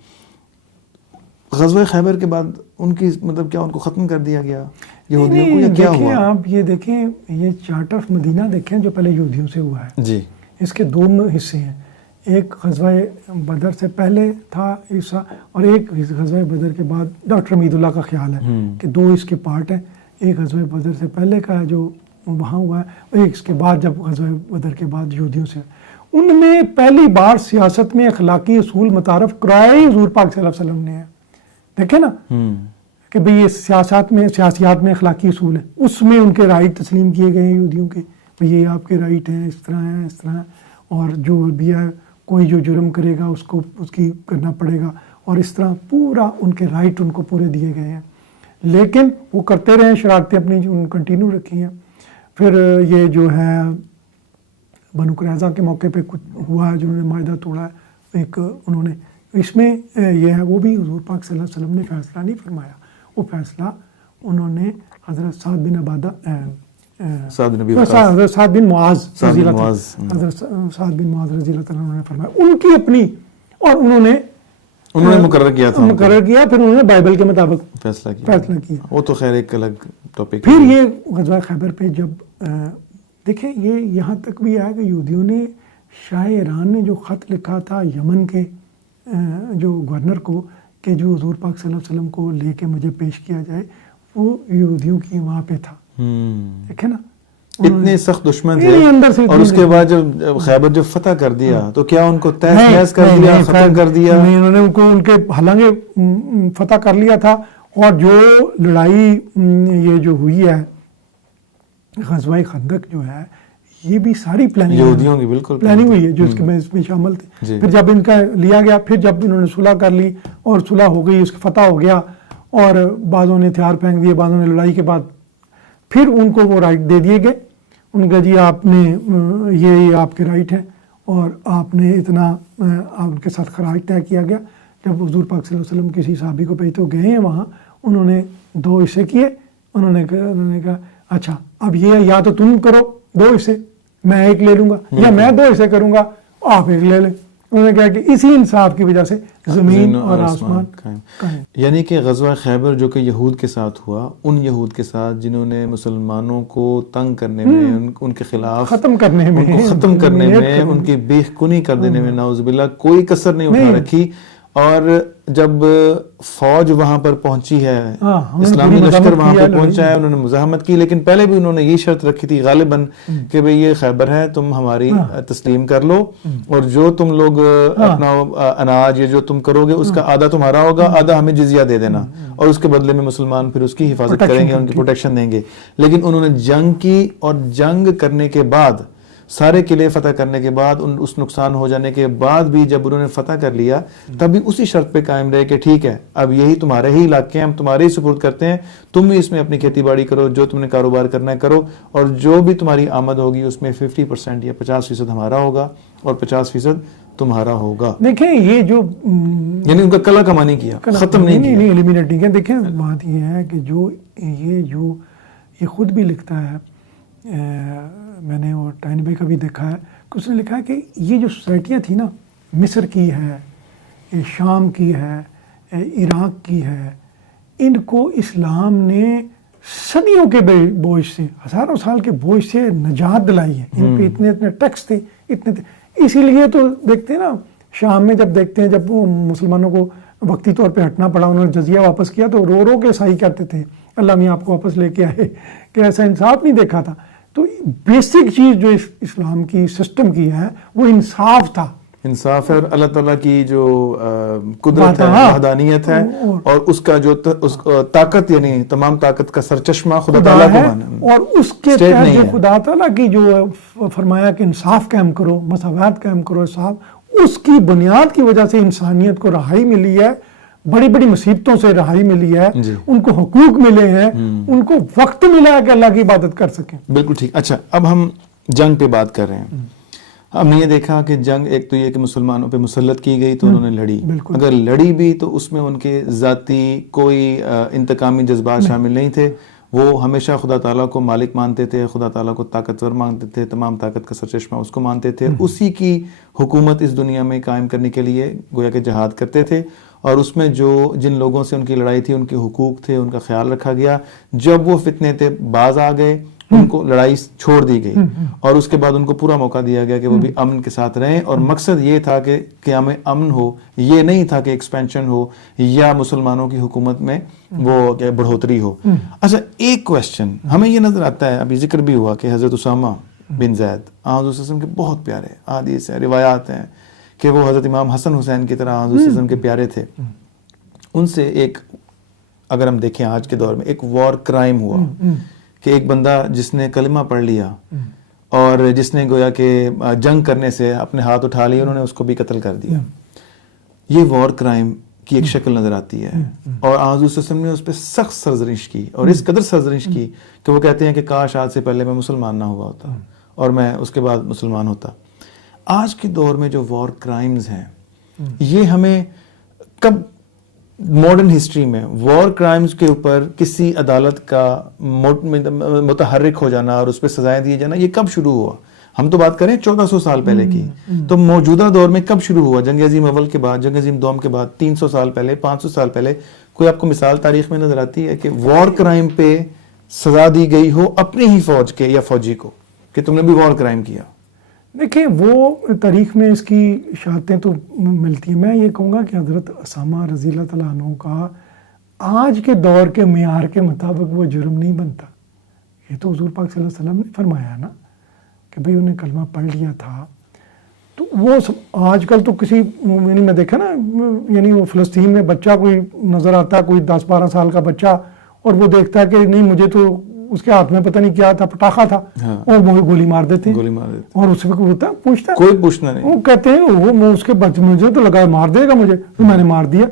غزوہ خیبر کے بعد ان کی مطلب کیا ان کو ختم کر دیا گیا یہودیوں کو, یا کیا ہوا؟ آپ یہ دیکھیں, یہ چارٹ آف مدینہ دیکھیں جو پہلے یہودیوں سے ہوا ہے جی, اس کے 2 حصے ہیں. ایک غزوہ بدر سے پہلے تھا حصہ, اور ایک غزوہ بدر کے بعد. ڈاکٹر حمید اللہ کا خیال ہے کہ 2 اس کے پارٹ ہیں, ایک غزوہ بدر سے پہلے کا جو وہاں ہوا ہے, اور ایک اس کے بعد جب غزوہ بدر کے بعد یہودیوں سے. ان میں پہلی بار سیاست میں اخلاقی اصول متعارف کرائے ہی حضور پاک صلی اللہ علیہ وسلم نے ہے. دیکھیں نا کہ بھئی یہ سیاسیات میں اخلاقی اصول ہیں, اس میں ان کے رائٹ تسلیم کیے گئے ہیں یہودیوں کے, بھئی یہ آپ کے رائٹ ہیں, اس طرح ہیں, اس طرح ہیں, اور جو بھی ہے کوئی جو جرم کرے گا اس کو اس کی کرنا پڑے گا, اور اس طرح پورا ان کے رائٹ ان کو پورے دیے گئے ہیں. لیکن وہ کرتے رہے, شرارتیں اپنی جو کنٹینیو رکھی ہیں. پھر یہ جو ہے بنو قریظہ کے موقع پہ کچھ ہوا ہے جنہوں نے معاہدہ توڑا ہے, ایک انہوں نے, اس میں یہ ہے وہ بھی حضور پاک صلی اللہ علیہ وسلم نے فیصلہ نہیں فرمایا, وہ فیصلہ انہوں نے حضرت سعد بن عبادہ حضرت سعد بن معاذ رضی اللہ عنہ نے فرمایا, ان کی اپنی, اور انہوں نے مقرر کیا, پھر انہوں نے بائبل کے مطابق فیصلہ کیا. وہ تو خیر ایک الگ ٹاپک. پھر یہ غزوہ خیبر پہ جب دیکھیں, یہ یہاں تک بھی آیا کہ یہودیوں نے شاہ ایران نے جو خط لکھا تھا یمن کے جو گورنر کو کہ جو حضور پاک صلی اللہ علیہ وسلم کو لے کے مجھے پیش کیا جائے, وہ یہودیوں کی وہاں پہ تھا. دیکھیں نا اتنے سخت دشمن تھے, اور اس کے بعد جب خیبر جب فتح کر دیا تو کیا ان کو تہس نہس کر دیا, ختم کر دیا؟ نہیں, انہوں نے ان کو ان کے حالانکہ فتح کر لیا تھا, اور جو لڑائی یہ جو ہوئی ہے غزوہ خندق جو ہے یہ بھی ساری پلاننگ یہودیوں کی بالکل پلاننگ ہوئی ہے جو اس کے میں اس میں شامل تھے. جی. پھر جب ان کا لیا گیا, پھر جب انہوں نے صلح کر لی اور صلح ہو گئی, اس کا فتح ہو گیا اور بعضوں نے ہتھیار پھینک دیے, بعضوں نے لڑائی کے بعد پھر ان کو وہ رائٹ دے دیے گئے. ان کا جی آپ نے یہ آپ کے رائٹ ہیں اور آپ نے اتنا آپ ان کے ساتھ خراج طے کیا گیا. جب حضور پاک صلی اللہ علیہ وسلم کسی صحابی کو بھیجتے گئے ہیں وہاں, انہوں نے 2 حصے کیے. انہوں نے کہا اچھا اب یہ یا تو تم کرو 2 حصے, میں 1 لے لوں گا, یا میں 2 حصے کروں گا آپ 1 لے لیں. انہوں نے کہا کہ اسی انصاف کی وجہ سے زمین اور آسمان قائم. یعنی کہ غزوہ خیبر جو کہ یہود کے ساتھ ہوا, ان یہود کے ساتھ جنہوں نے مسلمانوں کو تنگ کرنے میں, ان کے خلاف ختم کرنے میں, ختم کرنے میں, ان کی بیخ کنی کر دینے میں نعوذ باللہ کوئی کسر نہیں اٹھا رکھی. اور جب فوج وہاں پر پہنچی ہے, اسلامی لشکر وہاں پر پہنچا ہے, انہوں نے مزاحمت کی, لیکن پہلے بھی انہوں نے یہ شرط رکھی تھی غالباً کہ بھئی یہ خیبر ہے, تم ہماری تسلیم کر لو اور جو تم لوگ اپنا اناج یا جو تم کرو گے اس کا آدھا تمہارا ہوگا, آدھا ہمیں جزیہ دے دینا, اور اس کے بدلے میں مسلمان پھر اس کی حفاظت کریں گے, ان کی پروٹیکشن دیں گے. لیکن انہوں نے جنگ کی, اور جنگ کرنے کے بعد, سارے قلعے فتح کرنے کے بعد, اس نقصان ہو جانے کے بعد بھی جب انہوں نے فتح کر لیا, تب بھی اسی شرط پہ قائم رہے کہ ٹھیک ہے اب یہی تمہارے ہی علاقے ہیں, ہم تمہارے ہی سپرد کرتے ہیں, تم بھی اس میں اپنی کھیتی باڑی کرو, جو تم نے کاروبار کرنا ہے کرو, اور جو بھی تمہاری آمد ہوگی اس میں 50% یا 50% ہمارا ہوگا اور 50% تمہارا ہوگا. دیکھیں یہ جو یعنی ان کا کلا کمانی کیا, ختم نہیں کیا, ایلیمینیٹ نہیں کیا. دیکھیں بات یہ ہے کہ جو یہ خود بھی لکھتا ہے, میں نے وہ ٹائن بھائی کا بھی دیکھا ہے کہ اس نے لکھا ہے کہ یہ جو سوسائٹیاں تھیں نا, مصر کی ہے, شام کی ہے, عراق کی ہے, ان کو اسلام نے صدیوں کے بوجھ سے, ہزاروں سال کے بوجھ سے نجات دلائی ہے. ان پہ اتنے ٹیکس تھے, اتنے تھے. اسی لیے تو دیکھتے ہیں نا شام میں جب دیکھتے ہیں جب وہ مسلمانوں کو وقتی طور پہ ہٹنا پڑا, انہوں نے جزیہ واپس کیا تو رو کے عیسائی کرتے تھے اللہ میاں آپ کو واپس لے کے آئے, کہ ایسا انصاف نہیں دیکھا تھا. تو بیسک چیز جو اسلام کی سسٹم کی ہے وہ انصاف تھا, انصاف ہے, اور اللہ تعالیٰ کی جو قدرت ہے, وحدانیت ہے, اور اس کا جو طاقت, یعنی تمام طاقت کا سرچشمہ خدا تعالیٰ کو مانا, اور اس کے تحت جو خدا تعالیٰ کی جو فرمایا کہ انصاف قائم کرو, مساوات قائم کرو, انصاف, اس کی بنیاد کی وجہ سے انسانیت کو رہائی ملی ہے, بڑی بڑی مصیبتوں سے رہائی ملی ہے, ان کو حقوق ملے ہیں, ان کو وقت ملا ہے کہ اللہ کی عبادت کر سکیں. بالکل ٹھیک. اچھا اب ہم جنگ پہ بات کر رہے ہیں. ہم نے یہ دیکھا کہ جنگ ایک تو یہ کہ مسلمانوں پہ مسلط کی گئی تو انہوں نے لڑی, اگر لڑی بھی تو اس میں ان کے ذاتی کوئی انتقامی جذبات شامل نہیں تھے. وہ ہمیشہ خدا تعالیٰ کو مالک مانتے تھے, خدا تعالیٰ کو طاقتور مانتے تھے, تمام طاقت کا سرچشمہ اس کو مانتے تھے, اسی کی حکومت اس دنیا میں قائم کرنے کے لیے گویا کہ جہاد کرتے تھے, اور اس میں جن لوگوں سے ان کی لڑائی تھی ان کے حقوق تھے, ان کا خیال رکھا گیا. جب وہ فتنے تھے باز آ گئے, ان کو لڑائی چھوڑ دی گئی, اور اس کے بعد ان کو پورا موقع دیا گیا کہ وہ بھی امن کے ساتھ رہیں, اور مقصد یہ تھا کہ قیام امن ہو, یہ نہیں تھا کہ ایکسپینشن ہو یا مسلمانوں کی حکومت میں وہ بڑھوتری ہو. اچھا ایک کویسچن ہمیں یہ نظر آتا ہے, ابھی ذکر بھی ہوا کہ حضرت اسامہ بن زید حضور صلی اللہ علیہ وسلم کے بہت پیارے احادیث ہیں, روایات ہیں کہ وہ حضرت امام حسن حسین کی طرح حضور صلی اللہ علیہ وسلم کے پیارے تھے. ان سے ایک, اگر ہم دیکھیں آج کے دور میں, ایک وار کرائم ہوا کہ ایک بندہ جس نے کلمہ پڑھ لیا اور جس نے گویا کہ جنگ کرنے سے اپنے ہاتھ اٹھا لیے, انہوں نے اس کو بھی قتل کر دیا. یہ وار کرائم کی ایک شکل نظر آتی ہے, اور حضور صلی اللہ علیہ وسلم نے اس پہ سخت سرزنش کی, اور اس قدر سرزنش کی کہ وہ کہتے ہیں کہ کاش آج سے پہلے میں مسلمان نہ ہوا ہوتا اور میں اس کے بعد مسلمان ہوتا. آج کے دور میں جو وار کرائمز ہیں یہ ہمیں کب ماڈرن ہسٹری میں وار کرائمز کے اوپر کسی عدالت کا متحرک ہو جانا اور اس پہ سزائیں دیے جانا, یہ کب شروع ہوا؟ ہم تو بات کریں 1400 سال پہلے کی, تو موجودہ دور میں کب شروع ہوا؟ جنگ عظیم اول کے بعد, جنگ عظیم دوم کے بعد, 300 سال پہلے, 500 سال پہلے. کوئی آپ کو مثال تاریخ میں نظر آتی ہے کہ وار کرائم پہ سزا دی گئی ہو اپنے ہی فوج کے یا فوجی کو کہ تم نے بھی وار کرائم کیا؟ دیکھیں وہ تاریخ میں اس کی شہادتیں تو ملتی ہیں. میں یہ کہوں گا کہ حضرت اسامہ رضی اللہ تعالیٰ عنہ کا آج کے دور کے معیار کے مطابق وہ جرم نہیں بنتا. یہ تو حضور پاک صلی اللہ علیہ وسلم نے فرمایا نا کہ بھئی انہیں کلمہ پڑھ لیا تھا, تو وہ آج کل تو کسی یعنی میں دیکھا نا یعنی وہ فلسطین میں بچہ کوئی نظر آتا ہے کوئی 10-12 سال کا بچہ اور وہ دیکھتا ہے کہ نہیں مجھے تو اس کے ہاتھ میں پتہ نہیں کیا تھا پٹاخہ تھا اور وہ گولی مار دیتے ہیں اور اس وقت ہوتا ہے پوچھتا کوئی پوچھنا نہیں وہ کہتے ہیں وہ اس کے بچے مجھے تو لگا مار دے گا مجھے تو میں نے مار دیا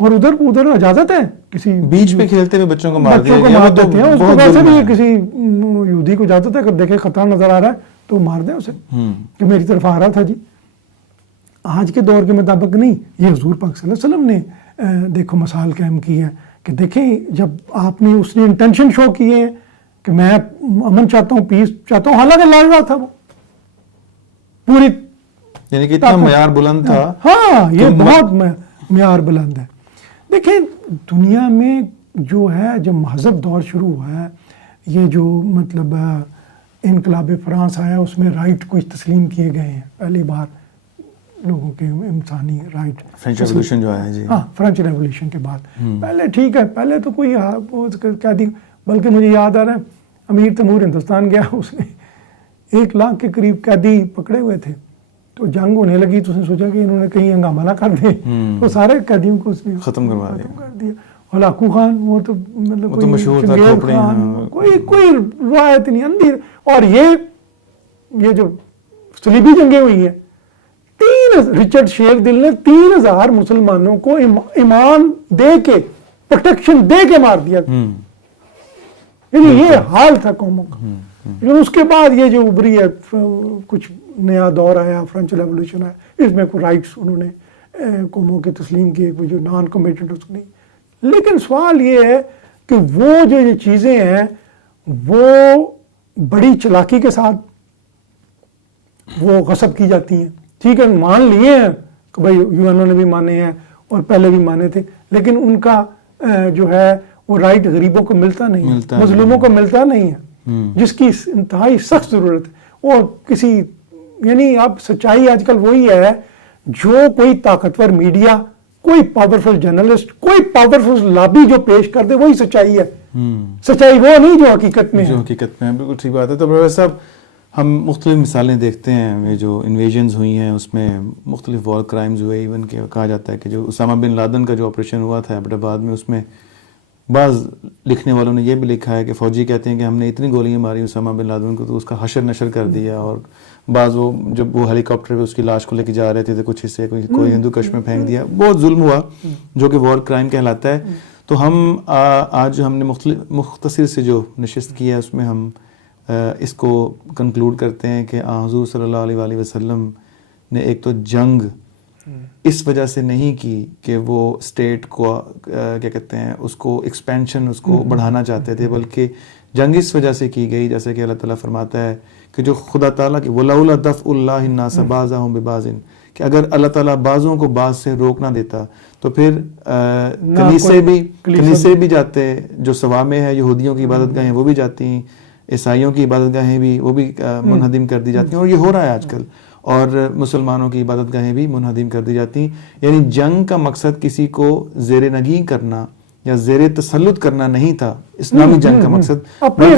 اور ادھر اجازت ہے کسی بیچ پہ کھیلتے ہوئے بچوں کو مار دیتے ہیں اس کو ویسے بھی کسی یہودی کو اجازت ہے کہ دیکھے خطرہ نظر آ رہا ہے تو مار دیں اسے کہ میری طرف آ رہا تھا جی. آج کے دور کے مطابق نہیں, یہ حضور پاک صلی اللہ علیہ وسلم نے دیکھو مثال قائم کی ہے کہ دیکھیں جب آپ نے اس نے انٹینشن شو کیے ہیں کہ میں امن چاہتا ہوں پیس چاہتا ہوں, حالانکہ لڑ رہا تھا وہ پوری یعنی کہ اتنا معیار بلند تھا. ہاں یہ بہت معیار بلند ہے. دیکھیں دنیا میں جو ہے جب مہذب دور شروع ہوا ہے, یہ جو مطلب انقلاب فرانس آیا اس میں رائٹ کچھ تسلیم کیے گئے ہیں پہلی بار لوگوں کے انسانی رائٹ. فرینچ ریولیوشن جو آیا جی, ہاں فرینچ ریولیوشن کے بعد پہلے ٹھیک ہے, پہلے تو کوئی قیدی, بلکہ مجھے یاد آ رہا ہے امیر تیمور ہندوستان گیا, اس نے 1 لاکھ کے قریب قیدی پکڑے ہوئے تھے, تو جنگ ہونے لگی تو اس نے سوچا کہ انہوں نے کہیں ہنگامہ نہ کر دیں, تو سارے قیدیوں کو اس نے ختم کروا دیا. ہلاکو خان وہ تو مطلب کوئی مشہور تھا, کوئی روایت نہیں اندھی. اور یہ جو صلیبی جنگیں ہوئی ہیں, رچرڈ شیخ دل نے 3000 مسلمانوں کو ایمان دے کے پروٹیکشن دے کے مار دیا. یعنی یہ حال تھا قوموں کا. لیکن اس کے بعد یہ جو ابری ہے کچھ نیا دور آیا, فرینچ ریولیوشن آیا, اس میں کوئی رائٹس انہوں نے قوموں کے تسلیم کیے, کوئی جو نان کمیٹنٹ اس کو نہیں. لیکن سوال یہ ہے کہ وہ جو یہ چیزیں ہیں وہ بڑی چلاکی کے ساتھ وہ غصب کی جاتی ہیں. ٹھیک ہے مان لیے ہیں کہ بھائی یو این او نے بھی مانے ہیں اور پہلے بھی مانے تھے, لیکن ان کا جو ہے وہ رائٹ غریبوں کو ملتا نہیں ہے, مظلوموں کو ملتا نہیں ہے, جس کی انتہائی سخت ضرورت ہے. اور کسی یعنی اب سچائی آج کل وہی ہے, جو کوئی طاقتور میڈیا, کوئی پاورفل جرنلسٹ, کوئی پاورفل لابی جو پیش کر دے وہی سچائی ہے. سچائی وہ نہیں جو حقیقت میں ہے. بالکل ٹھیک بات ہے. تو پروفیسر صاحب ہم مختلف مثالیں دیکھتے ہیں, یہ جو انویژنز ہوئی ہیں اس میں مختلف وار کرائمز ہوئے, ایون کہ کہا جاتا ہے کہ جو اسامہ بن لادن کا جو آپریشن ہوا تھا ایبٹ آباد میں, اس میں بعض لکھنے والوں نے یہ بھی لکھا ہے کہ فوجی کہتے ہیں کہ ہم نے اتنی گولیاں ماری اسامہ بن لادن کو تو اس کا حشر نشر کر دیا, اور بعض وہ جب وہ ہیلی کاپٹر پہ اس کی لاش کو لے کے جا رہے تھے تو کچھ حصے کوئی ہندو کش میں پھینک دیا. بہت ظلم ہوا جو کہ وار کرائم کہلاتا ہے. تو ہم آج جو ہم نے مختصر سے جو نشست کی ہے اس میں ہم اس کو کنکلوڈ کرتے ہیں کہ حضور صلی اللہ علیہ وآلہ وسلم نے ایک تو جنگ اس وجہ سے نہیں کی کہ وہ اسٹیٹ کو کیا کہتے ہیں اس کو ایکسپینشن اس کو بڑھانا چاہتے تھے, بلکہ جنگ اس وجہ سے کی گئی جیسے کہ اللہ تعالیٰ فرماتا ہے کہ جو خدا تعالیٰ کی وَلَوْلَا دَفْعُ اللَّهِ النَّاسَ بَعْضَهُمْ بِبَعْضٍ, کہ اگر اللہ تعالیٰ بعضوں کو بعض سے روک نہ دیتا تو پھر کنیسے بھی جاتے, جو صوامع ہے یہودیوں کی عبادت گاہیں وہ بھی جاتی, عیسائیوں کی عبادت گاہیں بھی وہ بھی منہدم کر دی جاتی ہیں, اور یہ ہو رہا ہے آج کل, اور مسلمانوں کی عبادت گاہیں بھی منہدم کر دی جاتی ہیں. یعنی جنگ کا مقصد کسی کو زیر نگین کرنا یا زیر تسلط کرنا نہیں تھا. اسلامی جنگ کا مقصد اپنی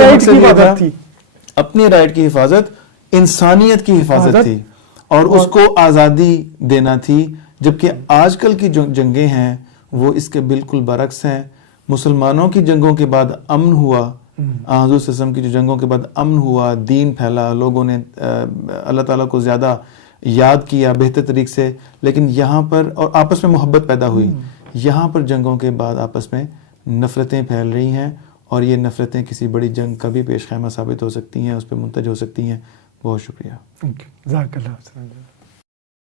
رائٹ کی حفاظت, انسانیت کی حفاظت تھی, اور اس کو آزادی دینا تھی. جبکہ آج کل کی جو جنگیں ہیں وہ اس کے بالکل برعکس ہیں. مسلمانوں کی جنگوں کے بعد امن ہوا, حضور صلی اللہ علیہ وسلم کی جو جنگوں کے بعد امن ہوا, دین پھیلا, لوگوں نے اللہ تعالیٰ کو زیادہ یاد کیا بہتر طریقے سے, لیکن یہاں پر اور آپس میں محبت پیدا ہوئی. یہاں پر جنگوں کے بعد آپس میں نفرتیں پھیل رہی ہیں, اور یہ نفرتیں کسی بڑی جنگ کا بھی پیش خیمہ ثابت ہو سکتی ہیں, اس پہ منتج ہو سکتی ہیں. بہت شکریہ. جزاک اللہ.